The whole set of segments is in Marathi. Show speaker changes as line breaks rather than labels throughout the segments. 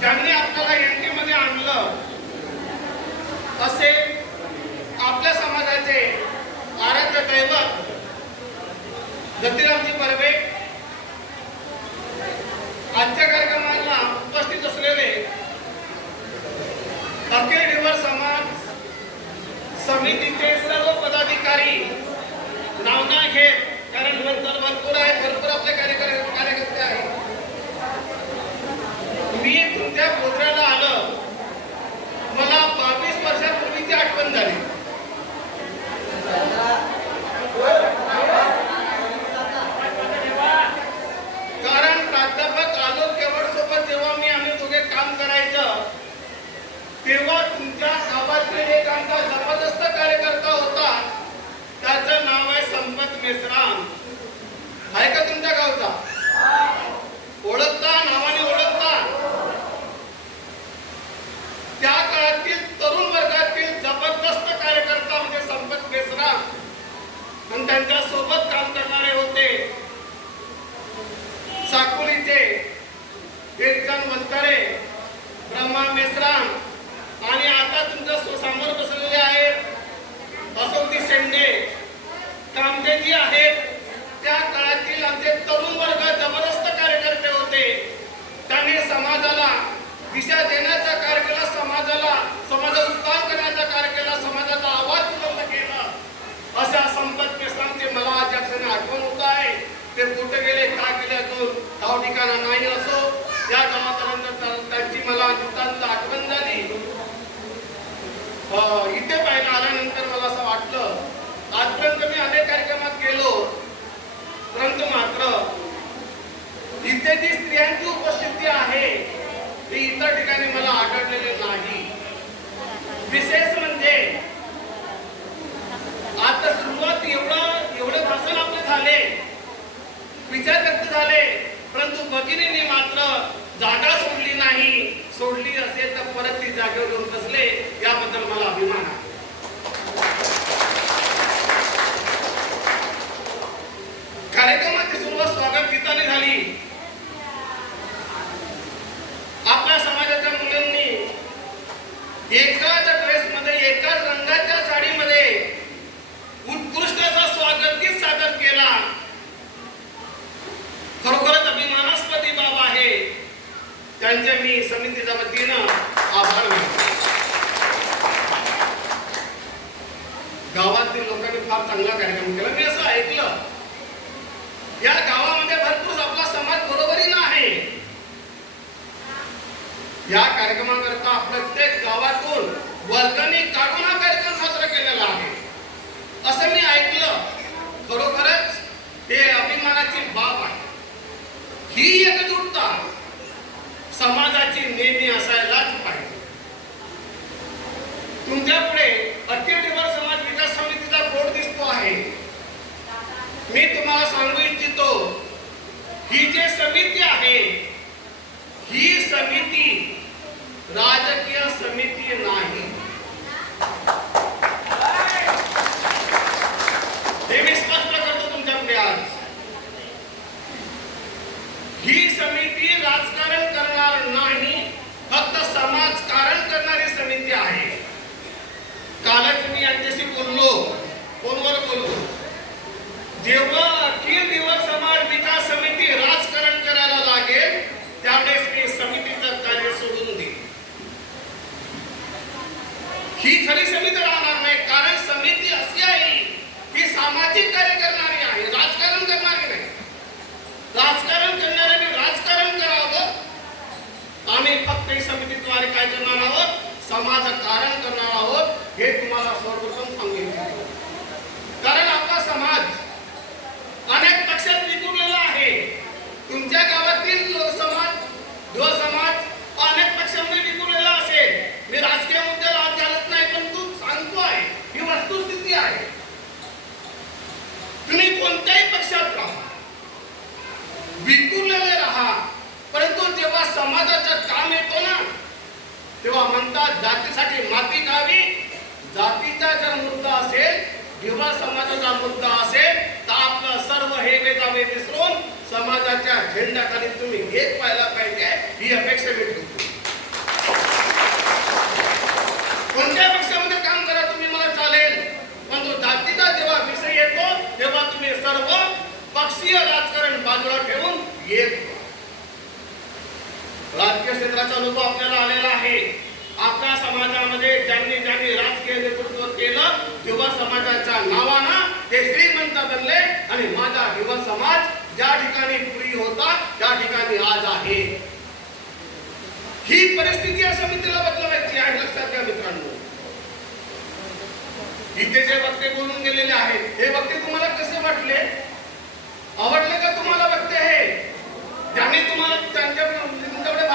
ज्यांनी आपल्याला एनटीमध्ये आणलं असे आपल्या समाजाचे आराध्य दैवत दत्तीरामजी बर्वे आजच्या कार्यक्रमाला उपस्थित असलेले अखिल डिवर समाज समितीचे सर्व पदाधिकारी नाव घेत कारण भरपूर भरपूर आहेत भरपूर आपले कार्यकर्ते कार्यकर्ते त्या मी आलं. मला बावीस वर्षापूर्वीची आठवण झाली. कारण प्राध्यापक आलोक केवळ सोबत जेव्हा मी आम्ही दोघे काम करायचं तेव्हा तुमच्या गावातील एक आमचा जबरदस्त कार्यकर्ता होता त्याचं नाव आहे संपत मेश्राम आहे का तुमच्या गावचा ओळखता नावाने ओळखता त्या काळातील तरुण वर्गातील जबरदस्त कार्यकर्ता म्हणजे संपत मेश्राम आणि त्यांच्यासोबत काम करणारे होते साकोलीचे एक जण वंतारे ब्रह्मा मेश्राम आणि आता तुमच्या सो- समोर बसलेले आहेत असोती शेंडे कामदेजी आहेत त्या काळातील आमचे तरुण वर्ग जबरदस्त कार्यकर्ते होते त्यांनी समाजाला दिशा देण्याचा कार्य केला समाजाला समाजा उत्थान करण्याचा कार्य केला समाजाचा आवाज बुलंद केला अशा संपत मेश्रामचे मला आज या क्षणी आठवण होत आहे ते कुठे गेले का गेले अजून नाही असो या गावात त्यांची मला नितांत आठवण झाली. इथे पाहिलं आल्यानंतर मला असं वाटलं आजपर्यंत मी अनेक कार्यक्रमात गेलो परंतु मात्र इथे जी स्त्रियांची उपस्थिती आहे ती इतर ठिकाणी मला आढळलेली नाही. विशेष म्हणजे आता सुरुवात एवढं एवढे भाषण आपले झाले विचार व्यक्त झाले परंतु भगिनीने मात्र जागा सोडली नाही. सोडली असेल तर परत ती जागेवर येऊन बसले याबद्दल मला अभिमान आहे. कार्यक्रमाची सुरुवात स्वागत गीताने झाली आपल्या समाजाच्या मुलांनी एकाच ड्रेस मध्ये एकाच रंगाच्या साडीमध्ये उत्कृष्ट असा स्वागत गीत सादर केला खरोखरच अभिमानास्पदी बाब आहे त्यांचे मी समितीच्या वतीनं आभार मानतो गावातील लोकांनी फार चांगला कार्यक्रम केला मी असं ऐकलं या गावामध्ये भरपूर आपला समाज बरोबरीनं आहे या कार्यक्रमाकरता प्रत्येक गावातून वर्गणी काढून हा कार्यक्रम साजरा केलेला आहे असं मी ऐकलं खरोखरच हे अभिमानाची बाब आहे ही एकजुटता समाजाची नेहमी असायलाच पाहिजे तुमच्यापुढे अखिल डिवर समाज विकास समितीचा बोर्ड दिसतो आहे मी तुम्हाला सांगू इच्छितो ही जे समिती आहे ही समिती राजकीय समिती नाही. हे मी स्पष्ट करतो तुमच्याकडे आज. ही समिती राजकारण करणार नाही फक्त समाजकारण करणारी समिती आहे. कालच मी यांच्याशी बोललो फोनवर बोललो. जेव्हा अखिल दिवस समाज विकास समिती राजकारण करायला लागेल त्यावेळेस मी समितीचं कार्य सोडून देईन ही खरी समिती राहणार नाही कारण समिती अशी आहे की सामाजिक कार्य करणारी आहे राजकारण करणारी नाही राजकारण करणाऱ्यांनी राजकारण करावं आम्ही फक्त ही समितीद्वारे काय करणार आहोत समाजकारण करणार आहोत हे तुम्हाला सर्वप्रथम सांगितलं कारण आपला समाज अनेक पक्षात विखुरलेला आहे. तुमच्या गावातील समाज जो समाज अनेक पक्षांमध्ये विखुरलेला असेल. मी राजकीय मुद्द्याला हात घालत नाही पण तू सांगतोय. ही वस्तुस्थिती आहे. तुम्ही कोणत्याही पक्षात राहा. विखुरलेले राहा. परंतु जेव्हा समाजाचं काम येतो ना तेव्हा म्हणतात जातीसाठी माती गावी जातीचा जर मुद्दा असेल किंवा समाजाचा मुद्दा असेल तर आपलं सर्व हे वेगावे विसरून समाजाच्या झेंड्याखाली तुम्ही घेत पाहायला पाहिजे ही अपेक्षा मी ठेवतो. कोणत्या पक्षामध्ये काम करा तुम्ही मला चालेल पण तो जातीचा जेव्हा विषय येतो तेव्हा तुम्ही सर्व पक्षीय राजकारण बाजूला ठेवून येत राजकीय क्षेत्राचा अनुभव आपल्याला आलेला आहे. आपल्या समाजामध्ये ज्यांनी ज्यांनी राजकीय नेतृत्व केलं युवा समाजाच्या नावानं ते श्रीमंत बनले आणि माझा युवा समाज ज्या ठिकाणी पूर्वी होता त्या ठिकाणी आज आहे. ही परिस्थिती या समितीला बदलवायची आहे लक्षात घ्या मित्रांनो. इथे जे वक्ते बोलून गेलेले आहेत हे वक्ते तुम्हाला कसे वाटले? आवडले का तुम्हाला वक्ते हे? त्यांनी तुम्हाला त्यांच्या तुमच्याकडे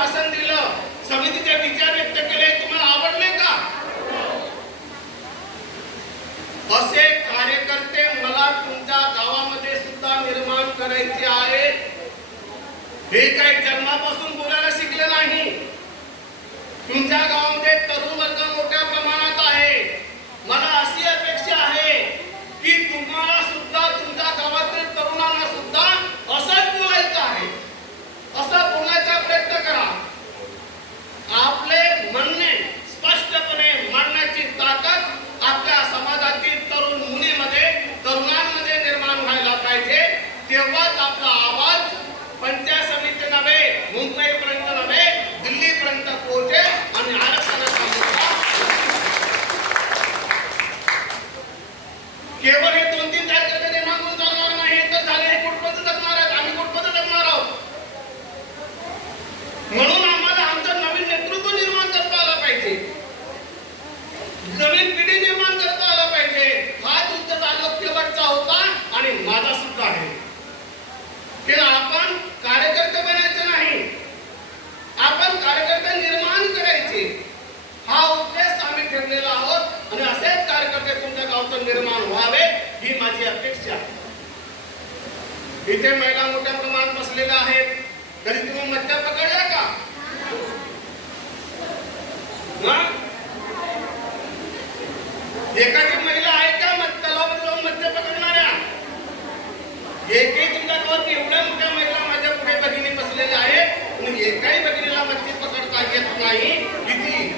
एकही तुमच्या गावात एवढ्या मोठ्या महिला माझ्या पुढे भगिनी बसलेल्या आहेत. एकाही भगिनीला मस्ती पकडता येत नाही. किती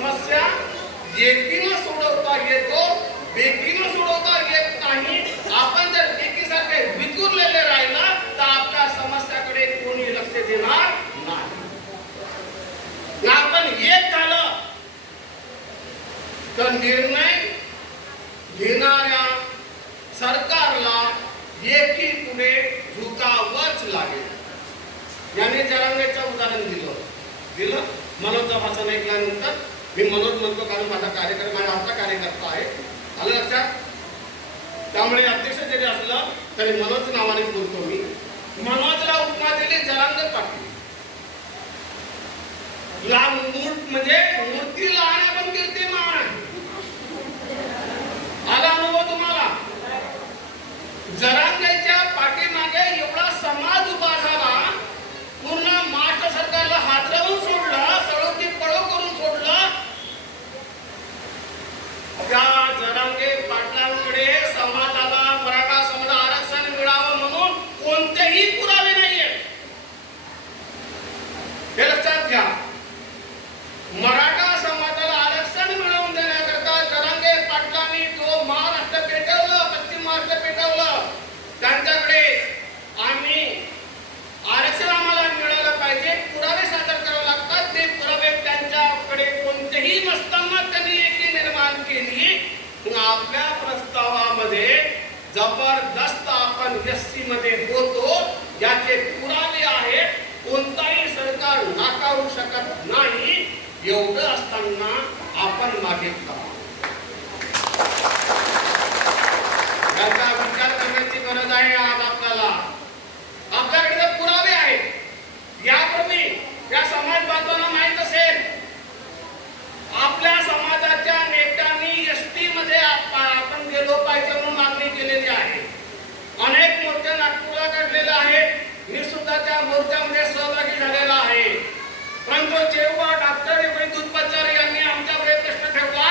समस्या येतीनं सोडवता येतो बेकीनं सोडवता येत नाही. आपण जर बेकीसारखे विखुरलेले राहिला तर आपल्या समस्याकडे कोणी लक्ष देणार नाही. आपण एक झालं तर निर्णय घेणाऱ्या सरकारला एकी पुढे झुकावच लागेल. याने जरांगेचं उदाहरण दिलं. दिलं? मनोजा भाषण ऐकल्यानंतर मी मनोज म्हणतो कारण माझा कार्यक्रम माझा आमचा कार्यकर्ता आहे. आलं लक्षात? त्यामुळे अध्यक्ष जरी असलं तरी मनोज नावाने बोलतो मी. मनोजला उपमा दिले जलांगर पाटील. ला मूर्त म्हणजे मूर्ती लहान आपण गिरते मान आला अनुभव तुम्हाला? जरा जबरदस्त आपण एससी मध्ये होतो याचे पुरावे आहेत. कोणताही सरकार नाकारू शकत नाही. एवढं असताना आपण मागे का याचा विचार करण्याची गरज आहे आज आपल्याला आपल्याकडे जर पुरावे आहेत यापूर्वी या समाज बांधवांना माहीत असेल आपल्या समाजाच्या नेत्यांनी एसटी मध्ये आप- आपण गेलो पाहिजे म्हणून मागणी केलेली आहे अनेक मोर्चे नागपूरला आहे. मी सुद्धा त्या मोर्चामध्ये सहभागी झालेला आहे. परंतु जेव्हा डॉक्टर एवढे दुधपचारी यांनी आमच्याकडे प्रश्न ठेवला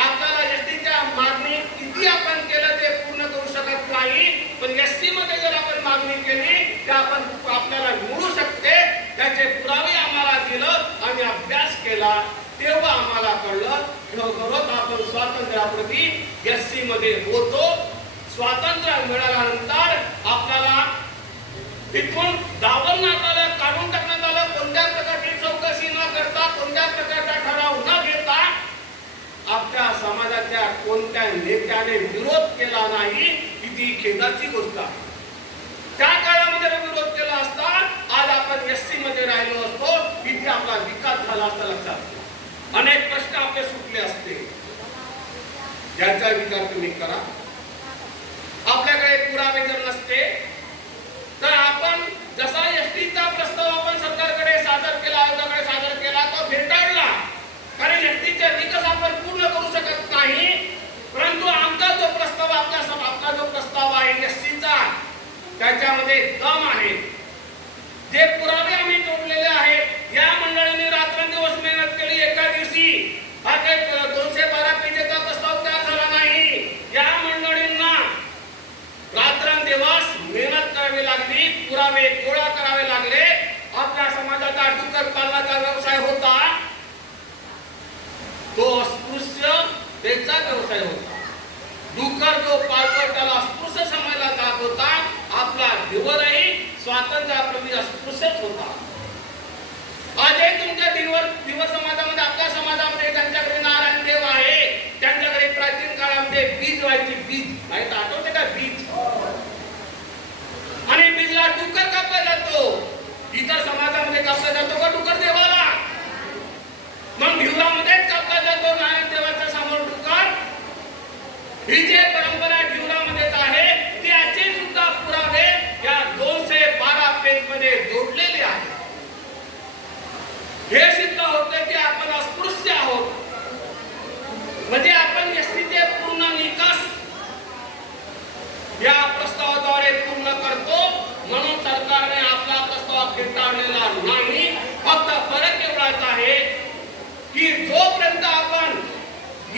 आपल्याला एसटीच्या मागणी किती आपण केलं ते पूर्ण करू शकत नाही. पण एसटी मध्ये जर आपण मागणी केली तर आपण आपल्याला मिळू शकते. त्याचे पुरावे आम्हाला दिलं आणि अभ्यास केला. तेव्हा आम्हाला कळलं खरोखरच आपण स्वातंत्र्याप्रती एससी मध्ये होतो. स्वातंत्र्य मिळाल्यानंतर आपल्याला तिथून दावरण्यात आलं काढून टाकण्यात आलं. कोणत्या प्रकारची चौकशी न करता कोणत्या प्रकारचा ठराव न घेता आपल्या समाजाच्या कोणत्या नेत्याने विरोध केला नाही ही ती खेदाची गोष्ट आहे. त्या काळामध्ये विरोध केला असता आज आपण एससी मध्ये राहिलो असतो इथे आपला विकास झाला असता लक्षात अनेक प्रश्न आपले सुटले असते. ज्याचा विचार तुम्ही करा. आपल्याकडे पुरावे जर नसते तर आपण जसा एसटीचा प्रस्ताव आपण सरकारकडे सादर केला आयोगाकडे सादर केला तो फेटाळला कारण एसटीचा विकास आपण पूर्ण करू शकत नाही परंतु आमचा जो प्रस्ताव आपल्या सम- आपला जो प्रस्ताव आहे एसटीचा त्याच्यामध्ये दम आहे. जे पुरावे आम्ही जोडलेले आहेत या मंडळीने रात्रंदिवस मेहनत केली. एका दिवशी हा काही दोनशे बारा पेजेचा प्रस्ताव तयार झाला नाही. या मंडळींना रात्रंदिवस मेहनत करावी लागली पुरावे गोळा करावे लागले. आपल्या समाजाचा डुकर पालनाचा व्यवसाय होता. तो अस्पृश्य त्याचा व्यवसाय होता. डुकर जो पालकर त्याला अस्पृश्य समजला जात होता. आपला दिवरही स्वातंत्र्याप्रती अस्पृश्यच होता आजही तुमच्या दिवर दिवस समाजामध्ये आपल्या समाजामध्ये त्यांच्याकडे नारायण देव आहे. त्यांच्याकडे प्राचीन काळामध्ये बीज व्हायची बीज. माहीत आठवते का बीज? आणि बीजला डुक्कर कापला जातो. इतर समाजामध्ये कापला जातो का डुकर देवाला? मग भिवरामध्येच कापला जातो. नारायण देवाच्या समोर डुकर. ही जी परंपरा बारा पेज मध्ये जोडलेले आहेत. हे सिद्ध होते की आपण अस्पृश्य आहोत. म्हणजे आपण पूर्ण निकष या प्रस्तावाद्वारे पूर्ण करतो. म्हणून सरकारने आपला प्रस्ताव फेटाळलेला नाही. फक्त फरक एवढाच आहे की जोपर्यंत आपण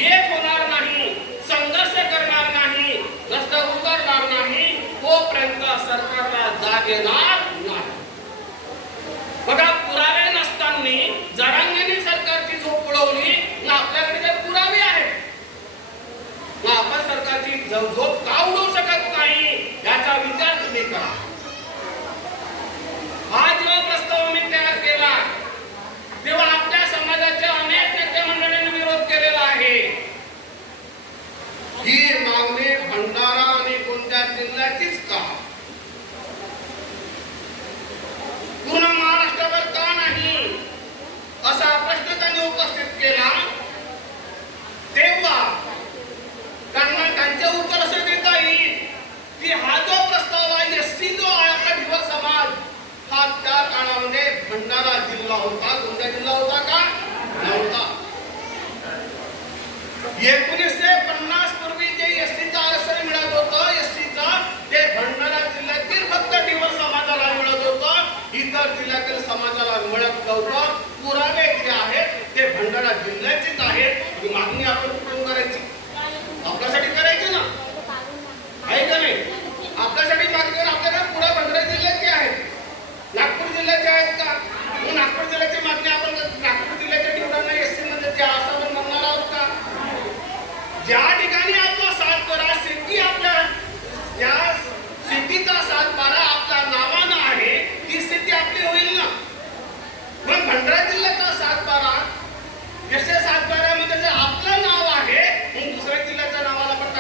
एक होणार नाही, संघर्ष करणार नाही रस्ता उतरणार नाही, तोपर्यंत सरकारला जाग सरकारची झ- झोप का उडवू शकत नाही याचा विचार तुम्ही करा. हा जेव्हा प्रस्ताव मी तयार केला तेव्हा आपल्या समाजाच्या अनेक नेते मंडळींनी विरोध केलेला आहे. ही मागणी भंडारा आणि कोणत्या जिल्ह्याचीच का? पूर्ण महाराष्ट्रावर का नाही? असा प्रश्न त्यांनी उपस्थित केला तेव्हा त्यांना त्यांचे उत्तर असं देता येईल की हा जो प्रस्ताव आहे एससी जो आहे आपला भिवक समाज हा त्या काळामध्ये भंडारा जिल्हा होता कोणता जिल्हा होता का नव्हता एकोणीसशे पन्नास पूर्वी जे एसटीचं आरक्षण मिळत होतं एसटीचा ते भंडारा जिल्ह्यातील फक्त दिवस समाजाला मिळत होतं इतर जिल्ह्यातील समाजाला मिळत नव्हतं पुरावे जे आहेत ते भंडारा जिल्ह्याचेच आहेत ही मागणी आपण कुठून करायची आपल्यासाठी करायची ना आहे का नाही आपल्यासाठी मागणी करून आपल्याकडे पुरा भंडारा जिल्ह्याचे आहेत नागपूर जिल्ह्याचे आहेत का मग नागपूर जिल्ह्याची मागणी आपण नागपूर जिल्ह्याच्या निवडांना एसटी मध्ये द्या असं आपण म्हणणार आहोत का ज्या ठिकाणी आपला सातबारा शेती आपल्या ज्या शेतीचा सातबारा आपल्या नावानं आहे ती शेती आपली होईल ना मग भंडारा जिल्ह्याचा सातबारा जसे सातबाऱ्यामध्ये जर आपलं नाव आहे मग दुसऱ्या जिल्ह्याच्या नावाला पण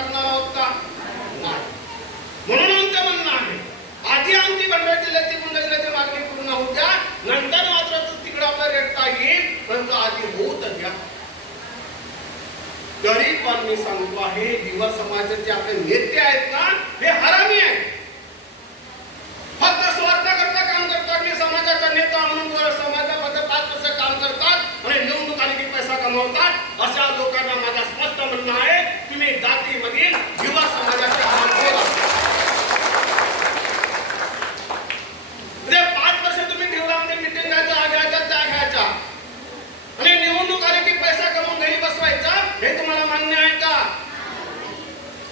युवा समाजाचे आपले नेते आहेत ना हे हरामी आहेत फक्त स्वार्थ करता काम करतात मी समाजाचा नेता म्हणून वर समाजामध्ये पाच वर्ष काम करतात आणि निवडणूक आली की पैसा कमवतात अशा लोकांना माझा स्पष्ट म्हणणं आहे तुम्ही जातीमधील युवा समाजाचे काम बोला म्हणजे पाच वर्ष तुम्ही ठेवल्यामध्ये मिटिंग घ्यायचा हा घ्यायचा त्या घ्यायचा आणि निवडणूक आली की पैसा कमवून घरी बसवायचा हे तुम्हाला मान्य आहे का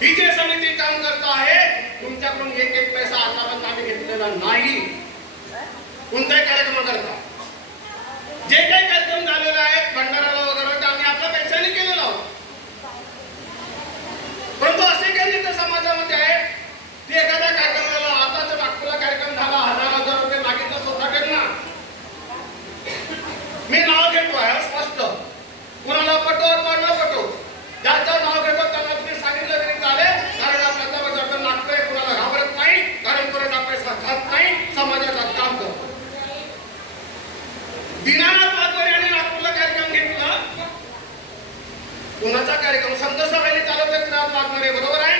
ही जी समिती काम करत आहे. तुमच्याकडून एक एक पैसा आतापर्यंत आम्ही घेतलेला नाही. कोणताही कार्यक्रम करता जे काही कार्यक्रम झालेले आहेत भंडाराला वगैरे ते आम्ही आपल्या पैशाने केलेला आहोत परंतु असे काही नेते समाजामध्ये आहेत ते एखाद्या कार्यक्रमाला आता जर नागपूरला कार्यक्रम झाला हजार हजार रुपये मागितलं स्वतःकडनं मी नाव घेतो आहे स्पष्ट. कोणाला पटो पडलं न पटो ज्याचं नाव घेतो त्यांना तुम्ही सांगितलं तरी चालेल कारण आपल्याला बजावता नागतोय कुणाला घाबरत नाही कारण कोणाचा पैसा खात नाही समाजाचं काम करतो दिनानाथ वाघमारे यांनी नागपूरला कार्यक्रम घेतला. कुणाचा कार्यक्रम? संत सभेने चालवत नाथ वाघमारे बरोबर आहे?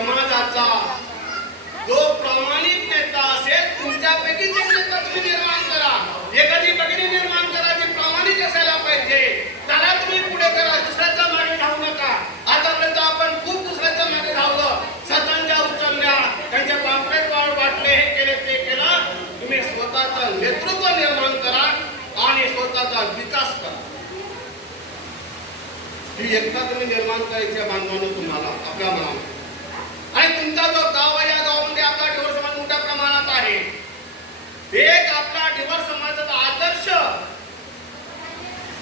समाजाचा जो प्रामाणिक नेता असेल तुमच्यापैकी एक नेता तुम्ही निर्माण करा. एखादी भगिनी निर्माण करा जी प्रामाणिक असायला पाहिजे. त्याला तुम्ही पुढे करा दुसऱ्याच्या मागे धावू नका. आतापर्यंत आपण खूप दुसऱ्याच्या मागे धावलं. सतांच्या उचलल्या. त्यांचे पाम्पलेट वाढ वाटले हे केले ते केलं. तुम्ही स्वतःचं नेतृत्व निर्माण करा आणि स्वतःचा विकास करा. ही एकता तुम्ही निर्माण करायची बांधवानं तुम्हाला. आपल्या मनामध्ये. तुमचा जो गाव या गावामध्ये आपला डिवोर्स समाज मोठ्या प्रमाणात आहे. एक आपला डिवोर्स समाजाचा आदर्श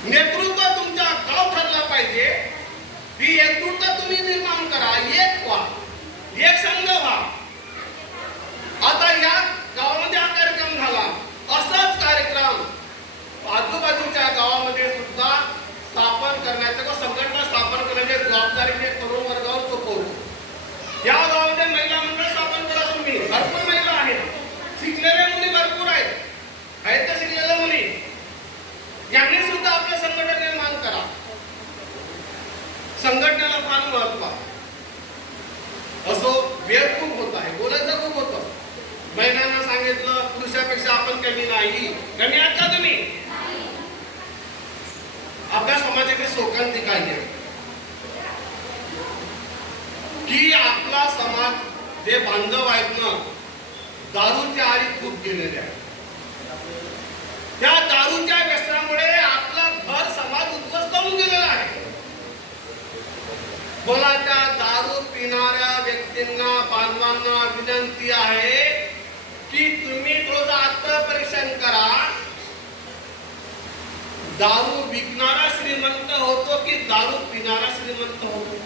नेतृत्व तुमच्या गाव ठरला पाहिजे. ती एकरूपता तुम्ही निर्माण करा. एक व्हा. एक संघ व्हा. आता या गावामध्ये हा कार्यक्रम झाला. असाच कार्यक्रम आजूबाजूच्या गावामध्ये सुद्धा स्थापन करण्याचं किंवा संघटना स्थापन करण्याची जबाबदारी म्हणजे करून या गावामध्ये महिला मंडळ स्थापन करा तुम्ही. भरपूर महिला आहेत. शिकलेल्या मुली भरपूर आहेत. आहेत तर शिकलेल्या मुली. यांनी सुद्धा आपल्या संघटना निर्माण करा. संघटनेला फार महत्त्व असो वेळ खूप होत आहे. बोलायचं खूप होतं. महिलांना सांगितलं पुरुषापेक्षा आपण कमी नाही. कमी आहात तुम्ही? आपल्या समाजाकडे शोकांतिका आहे? की आपला समाज जे बांधव आहेत ना दारूच्या आधी खूप गेलेले आहेत. त्या दारूच्या व्यसनामुळे आपला घर समाज उद्ध्वस्त होऊन गेलेला आहे. मला त्या दारू पिणाऱ्या व्यक्तींना बांधवांना विनंती आहे की तुम्ही रोज आत्मपरीक्षण करा दारू विकणारा श्रीमंत होतो की दारू पिणारा श्रीमंत होतो?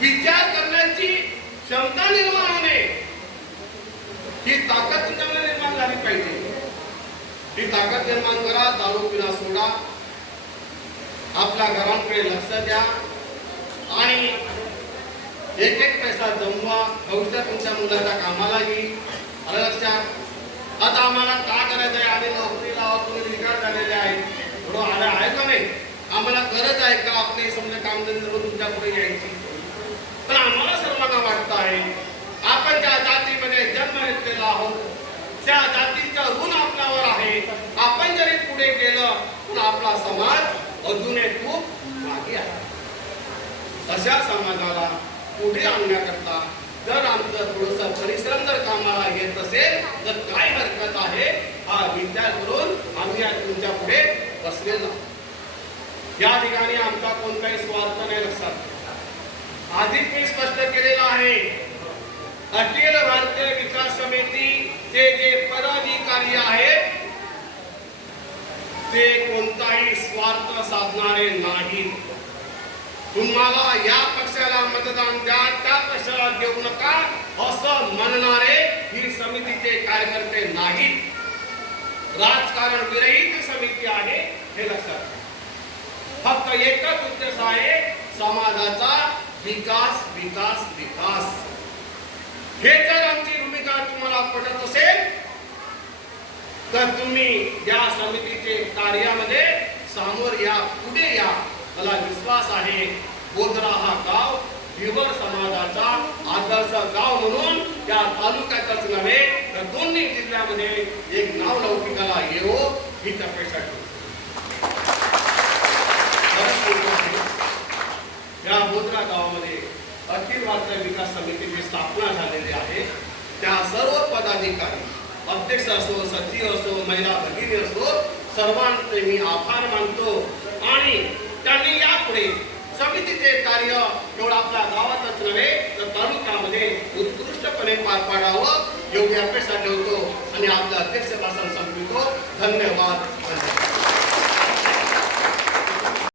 विचार करण्याची क्षमता निर्माण होणे ही ताकद तुमच्यामध्ये निर्माण झाली पाहिजे. ही ताकद निर्माण करा दारू पिना सोडा. आपल्या घरांकडे लक्ष द्या आणि एक एक पैसा जमवा. भविष्यात तुमच्या मुलाच्या कामाला येईल आलं लक्षात आता आम्हाला का करायचं आहे आम्ही नोकरीला लावा तुम्ही रिटायर झालेले आहेत. थोडं आलं आहे का नाही? आम्हाला गरज आहे का? आपले समजा कामधंदे करून तुमच्यापुढे यायची. पण आम्हाला सर्वांना वाटत आहे. आपण ज्या जातीमध्ये जन्म घेतलेला आहोत त्या जातीचा ऋण आपल्यावर आहे. आपण जरी पुढे गेलं तर आपला समाज अजूनही खूप मागे आहे. अशा समाजाला पुढे आणण्याकरता जर आमचं थोडस परिश्रम जर कामाला घेत असेल तर काय हरकत आहे हा विचार करून आम्ही आज तुमच्यापुढे बसलेलो या ठिकाणी आमचा कोणताही स्वार्थ नाही लक्षात. आधीच मी स्पष्ट केलेलं आहे. अखिल भारतीय विकास समिती चे जे पदाधिकारी आहेत ते कोणताही स्वार्थ साधणारे नाहीत. तुम्हाला या पक्षाला मतदान द्या त्या पक्षाला देऊ नका असं म्हणणारे ही समितीचे कार्यकर्ते नाहीत. राजकारण विरहित समिती आहे हे लक्षात फक्त एकच उद्देश आहे समाजाचा विकास विकास विकास. हे जर आमची भूमिका तुम्हाला पटत असेल तर तुम्ही या समितीचे कार्यामध्ये सामोर या पुढे या. मला विश्वास आहे बोधरा हा गाव भिवर समाजाचा आदर्श गाव म्हणून या तालुक्यातच नव्हे तर दोन्ही जिल्ह्यामध्ये एक नाव लौकिकाला येवो हीच अपेक्षा ठेवतो खरंच बोलतो आहे. या मोद्रा गावामध्ये अखिल भारतीय विकास समितीची स्थापना झालेली आहे त्या सर्व पदाधिकारी अध्यक्ष असो सचिव असो महिला भगिनी असो सर्वांचे मी आभार मानतो. आणि त्यांनी यापुढे समितीचे कार्य केवळ आपल्या गावातच नव्हे तर तालुक्यामध्ये उत्कृष्टपणे पार पाडावं एवढी अपेक्षा ठेवतो. आणि आपला अध्यक्षपासून भाषण धन्यवाद.